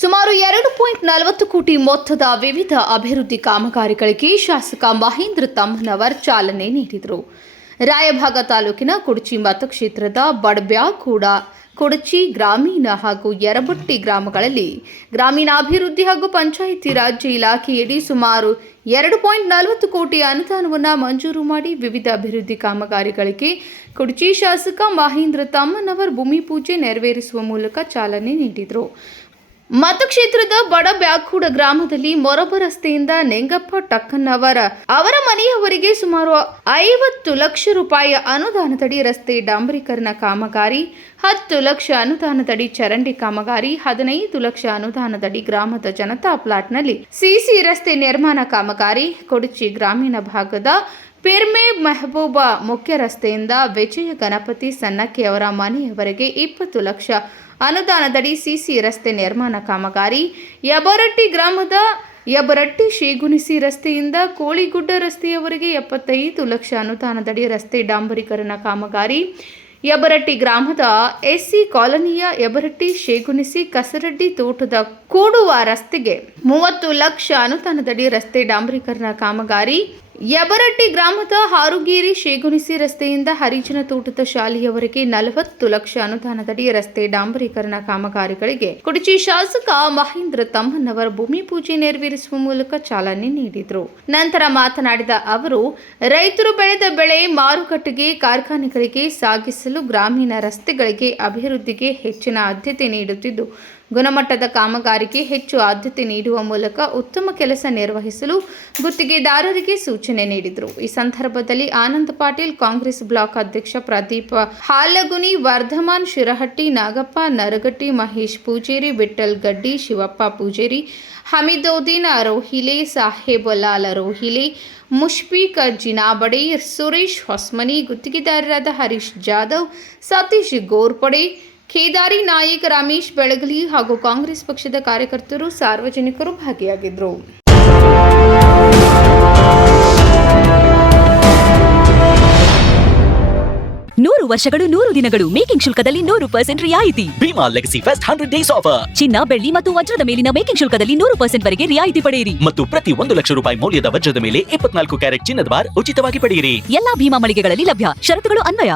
ಸುಮಾರು 2.40 ಕೋಟಿ ಮೊತ್ತದ ವಿವಿಧ ಅಭಿವೃದ್ಧಿ ಕಾಮಗಾರಿಗಳಿಗೆ ಶಾಸಕ ಮಹೇಂದ್ರ ತಮ್ಮನವರ್ ಚಾಲನೆ ನೀಡಿದರು. ರಾಯಭಾಗ ತಾಲೂಕಿನ ಕುಡಚಿ ಮತಕ್ಷೇತ್ರದ ಬಡಬ್ಯಾಕೂಡ, ಕುಡಚಿ ಗ್ರಾಮೀಣ ಹಾಗೂ ಯರಬಟ್ಟಿ ಗ್ರಾಮಗಳಲ್ಲಿ ಗ್ರಾಮೀಣಾಭಿವೃದ್ಧಿ ಹಾಗೂ ಪಂಚಾಯಿತಿ ರಾಜ್ ಇಲಾಖೆಯಡಿ ಸುಮಾರು 2.40 ಕೋಟಿ ಅನುದಾನವನ್ನು ಮಂಜೂರು ಮಾಡಿ ವಿವಿಧ ಅಭಿವೃದ್ಧಿ ಕಾಮಗಾರಿಗಳಿಗೆ ಕುಡಚಿ ಶಾಸಕ ಮಹೇಂದ್ರ ತಮ್ಮನವರ್ ಭೂಮಿ ಪೂಜೆ ನೆರವೇರಿಸುವ ಮೂಲಕ ಚಾಲನೆ ನೀಡಿದರು. ಮತಕ್ಷೇತ್ರದ ಬಡಬ್ಯಾಕೂಡ ಗ್ರಾಮದಲ್ಲಿ ಮೊರಬ ರಸ್ತೆಯಿಂದ ನೆಂಗಪ್ಪ ಟಕ್ಕನ್ನವರ ಅವರ ಮನೆಯವರಿಗೆ ಸುಮಾರು 50 ಲಕ್ಷ ರೂಪಾಯಿ ಅನುದಾನದಡಿ ರಸ್ತೆ ಡಾಂಬರೀಕರಣ ಕಾಮಗಾರಿ, 10 ಲಕ್ಷ ಅನುದಾನದಡಿ ಚರಂಡಿ ಕಾಮಗಾರಿ, 15 ಲಕ್ಷ ಅನುದಾನದಡಿ ಗ್ರಾಮದ ಜನತಾ ಪ್ಲಾಟ್ನಲ್ಲಿ ಸಿಸಿ ರಸ್ತೆ ನಿರ್ಮಾಣ ಕಾಮಗಾರಿ, ಕೊಡಚಿ ಗ್ರಾಮೀಣ ಭಾಗದ ಪಿರ್ಮೆ ಮೆಹಬೂಬ ಮುಖ್ಯ ರಸ್ತೆಯಿಂದ ವಿಜಯ ಗಣಪತಿ ಸನ್ನಕ್ಕೆ ಅವರ ಮನೆಯವರೆಗೆ 20 ಲಕ್ಷ ಅನುದಾನದಡಿ ಸಿಸಿ ರಸ್ತೆ ನಿರ್ಮಾಣ ಕಾಮಗಾರಿ, ಯಬರಟ್ಟಿ ಗ್ರಾಮದ ಯಬರಟ್ಟಿ ಶೇಗುಣಿಸಿ ರಸ್ತೆಯಿಂದ ಕೋಳಿಗುಡ್ಡ ರಸ್ತೆಯವರೆಗೆ 75 ಲಕ್ಷ ಅನುದಾನದಡಿ ರಸ್ತೆ ಡಾಂಬರೀಕರಣ ಕಾಮಗಾರಿ, ಯಬರಟ್ಟಿ ಗ್ರಾಮದ ಎಸ್ಸಿ ಕಾಲೋನಿಯ ಯಬರಟ್ಟಿ ಶೇಗುಣಿಸಿ ಕಸರಡ್ಡಿ ತೋಟದ ಕೂಡುವ ರಸ್ತೆಗೆ 30 ಲಕ್ಷ ಅನುದಾನದಡಿ ರಸ್ತೆ ಡಾಂಬರೀಕರಣ ಕಾಮಗಾರಿ, ಯಬರಟ್ಟಿ ಗ್ರಾಮದ ಹಾರುಗೇರಿ ಶೇಗುಣಿಸಿ ರಸ್ತೆಯಿಂದ ಹರಿಜನ ತೋಟದ ಶಾಲೆಯವರೆಗೆ 40 ಲಕ್ಷ ಅನುದಾನದಡಿ ರಸ್ತೆ ಡಾಂಬರೀಕರಣ ಕಾಮಗಾರಿಗಳಿಗೆ ಕುಡಚಿ ಶಾಸಕ ಮಹೇಂದ್ರ ತಮ್ಮನವರ್ ಭೂಮಿ ಪೂಜೆ ನೆರವೇರಿಸುವ ಮೂಲಕ ಚಾಲನೆ ನೀಡಿದರು. ನಂತರ ಮಾತನಾಡಿದ ಅವರು, ರೈತರು ಬೆಳೆದ ಬೆಳೆ ಮಾರುಕಟ್ಟೆಗೆ, ಕಾರ್ಖಾನೆಗಳಿಗೆ ಸಾಗಿಸಲು ಗ್ರಾಮೀಣ ರಸ್ತೆಗಳಿಗೆ ಅಭಿವೃದ್ಧಿಗೆ ಹೆಚ್ಚಿನ ಆದ್ಯತೆ ನೀಡುತ್ತಿದ್ದು, ಗುಣಮಟ್ಟದ ಕಾಮಗಾರಿಗೆ ಹೆಚ್ಚು ಆದ್ಯತೆ ನೀಡುವ ಮೂಲಕ ಉತ್ತಮ ಕೆಲಸ ನಿರ್ವಹಿಸಲು ಗುತ್ತಿಗೆದಾರರಿಗೆ ಸೂಚನೆ ನೀಡಿದರು. ಈ ಸಂದರ್ಭದಲ್ಲಿ ಆನಂದ್ ಪಾಟೀಲ್, ಕಾಂಗ್ರೆಸ್ ಬ್ಲಾಕ್ ಅಧ್ಯಕ್ಷ ಪ್ರದೀಪ್ ಹಾಲಗುನಿ, ವರ್ಧಮಾನ್ ಶಿರಹಟ್ಟಿ, ನಾಗಪ್ಪ ನರಗಟ್ಟಿ, ಮಹೇಶ್ ಪೂಜೇರಿ, ವಿಠ್ಠಲ್ ಗಡ್ಡಿ, ಶಿವಪ್ಪ ಪೂಜೇರಿ, ಹಮೀದೋದ್ದೀನ್ ರೋಹಿಲೆ, ಸಾಹೇಬಲಾಲ್ ರೋಹಿಲೆ, ಮುಷ್ಫೀಕ್ ಜಿನಾಬಡೆ, ಸುರೇಶ್ ಹೊಸ್ಮನಿ, ಗುತ್ತಿಗೆದಾರರಾದ ಹರೀಶ್ ಜಾಧವ್, ಸತೀಶ್ ಗೋರ್ಪಡೆ, ಕೇದಾರಿ ನಾಯಕ್, ರಮೇಶ್ ಬೆಳಗಲಿ ಹಾಗೂ ಕಾಂಗ್ರೆಸ್ ಪಕ್ಷದ ಕಾರ್ಯಕರ್ತರು, ಸಾರ್ವಜನಿಕರು ಭಾಗಿಯಾಗಿದ್ದರು. 100 ವರ್ಷಗಳು 100 ದಿನಗಳು ಮೇಕಿಂಗ್ ಶುಲ್ಕದಲ್ಲಿ 100% ರಿಯಾಯಿತಿ. Bhima legacy fest 100 days offer. ಚಿನ್ನ, ಬೆಳ್ಳಿ ಮತ್ತು ವಜ್ರದ ಮೇಲಿನ ಮೇಕಿಂಗ್ ಶುಲ್ಕದಲ್ಲಿ 100% ವರೆಗೆ ರಿಯಾಯಿತಿ ಪಡೆಯಿರಿ. ಮತ್ತು ಪ್ರತಿ 1 ಲಕ್ಷ ರೂಪಾಯಿ ಮೌಲ್ಯದ ವಜ್ರದ ಮೇಲೆ 24 ಕ್ಯಾರೆಟ್ ಚಿನ್ನದ ಬಾರ್ ಉಚಿತವಾಗಿ ಪಡೆಯಿರಿ. ಎಲ್ಲಾ ಭೀಮಾ ಮಳಿಗೆಗಳಲ್ಲಿ ಲಭ್ಯ. ಷರತ್ತುಗಳು ಅನ್ವಯ.